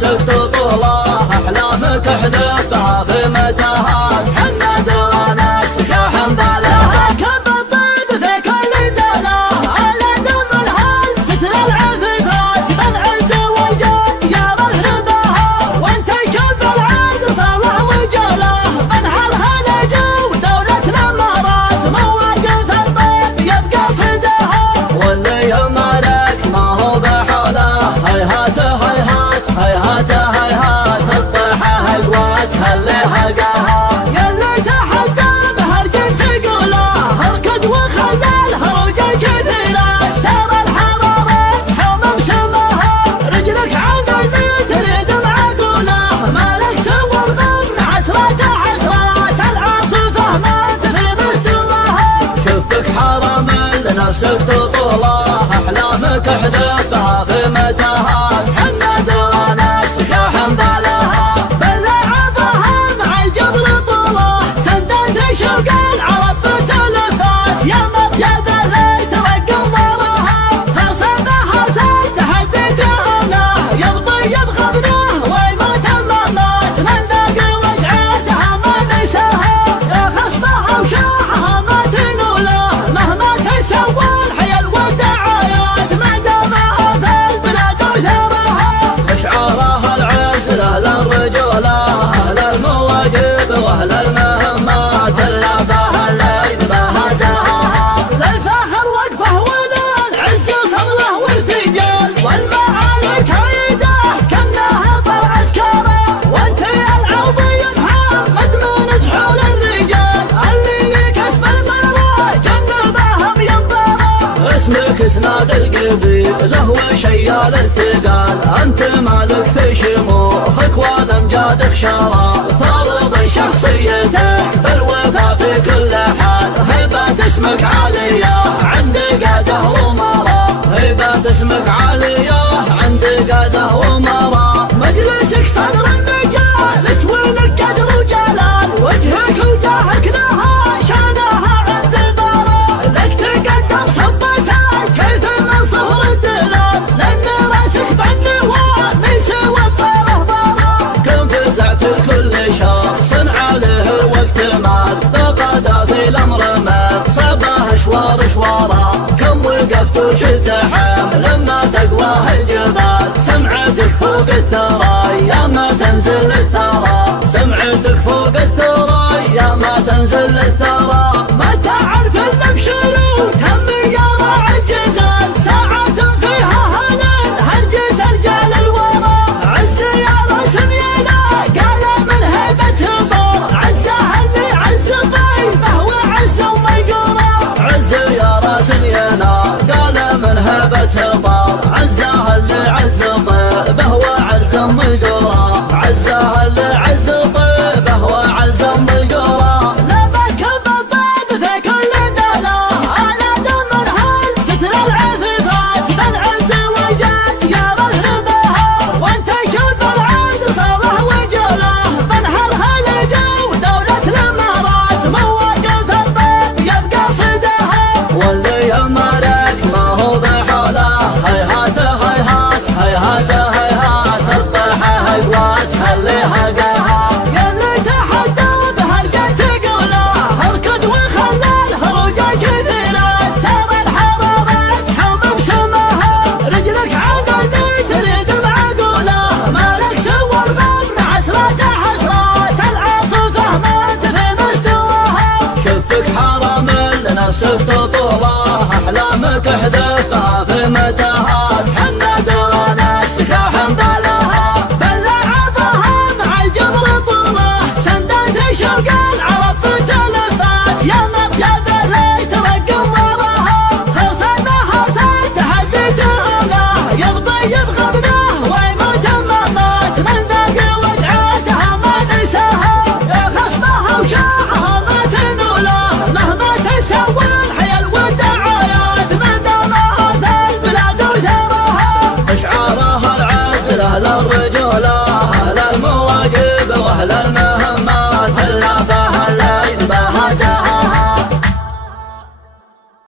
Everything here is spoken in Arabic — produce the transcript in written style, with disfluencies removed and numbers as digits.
لنفسك تطوله، أحلامك احذفها في متاهات، حنا درى نفسك يا حنبلها. كب الطيب في كل دولة، على دم الهل ستر العفيفات، بالعز والجد يا مهربها، وانت كب العز صالح وجوله، بنحرها لجو دولة الامارات، مواقف الطيب يبقى صدها. واللي يمرك ما هو بحوله، هيهات هيهات هيهات هيهات، الطيحة هقواتها اللي هقاها. يلي تحدى بهرجة تقوله، اركض وخلى الهروج الكثيرة، ترى الحرارات حمم سماها، رجلك عند اللي تريد معقوله، مالك سوى الغم حسرات حسرات، العاصفة ما تفي مستواها. شوفك حرام لنفسك تطوله، أحلامك احذفها في متاهات، حنا درى نفسك يا حنبلها. بالعظها مع الجبر طوله، سندت شوق العرب بتلفات، يا مطيب اللي ترقى انظارها، خصمها تحدي تهونه، يبطي بغبنه ويموت ممات، من ذاق وجعتها ما نساها، يا خصمها وشاحها ما تنوله، مهما تسوى الحيل والدعايات، ما دامها في البلاد وثراها. أشعارها العز لأهل الرجولة، أهل المواجب وأهل المهمات، اللافها اللي يذبها زهاها. للفخر وقفه وللعز صبره وارتجال، والمعارك عيده كانها طلع عسكره، وانت يا العظيم محمد من جحول الرجال، اللي يكسب المروه جنبهم ينطره. اسمك اسناد القبيله وشيال الثقال، انت مالك في شموخك وامجادك شراب، فرض شخصيتك بالوفا في كل حال، هيبات اسمك عاليه عند قاده ومراه، هيبات اسمك عاليه عند قاده ومراه. مجلسك صدر المجالس ولك قدر وجلال، وجهك وجاهك لها شانها عند البراء، لك تقدم صبتك كيف من صهر الدلال، لان راسك بالنوام يسوى الطيره ضرا. كم فزعت كل شخص عليه الوقت مال، لقد في الامر مال صعبه اشوار شواره، كم وقفت وشلت حمل لما تقواه الجبال، سمعتك فوق الثرى يا ما تنزل الثرى، سمعتك فوق الثرى يا ما تنزل الثرى. ما تعرف الا بشلوت همي يا راعي الجزال، ساعات فيها هلال هرجة رجال الورى، عز يا راس ميلا قال من هيبة هضار، عزها اللي عز طيبه وعز وميقوره. عز يا راس ينا قال من هبة هضار، عزها اللي عز طيبه وعز ميقوره، عزها اللي عز طيبه وعز ميقوره. لبك بالطيب في كل دولة، على دم الهل ستر العفيفات، بالعز والجد يا مهربها، وانت كب العز صالح وجوله، بنحرها لجو دولة الامارات، مواقف الطيب يبقى صدها. واللي يمرك ما هو بحوله، هيهات هيهات هيهات هيهات، الطيحة هقواتها اللي هقاها. يلي تحدى بهرجة تقوله، اركض وخلى الهروج الكثيرة، ترى الحرارات حمم سماها، رجلك عند اللي تريد معقوله، مالك سوى الغم حسرات حسرات، العاصفة ما تفي مستواها. شوفك حرام لنفسك تطوله، أحلامك احذفها في متاهات.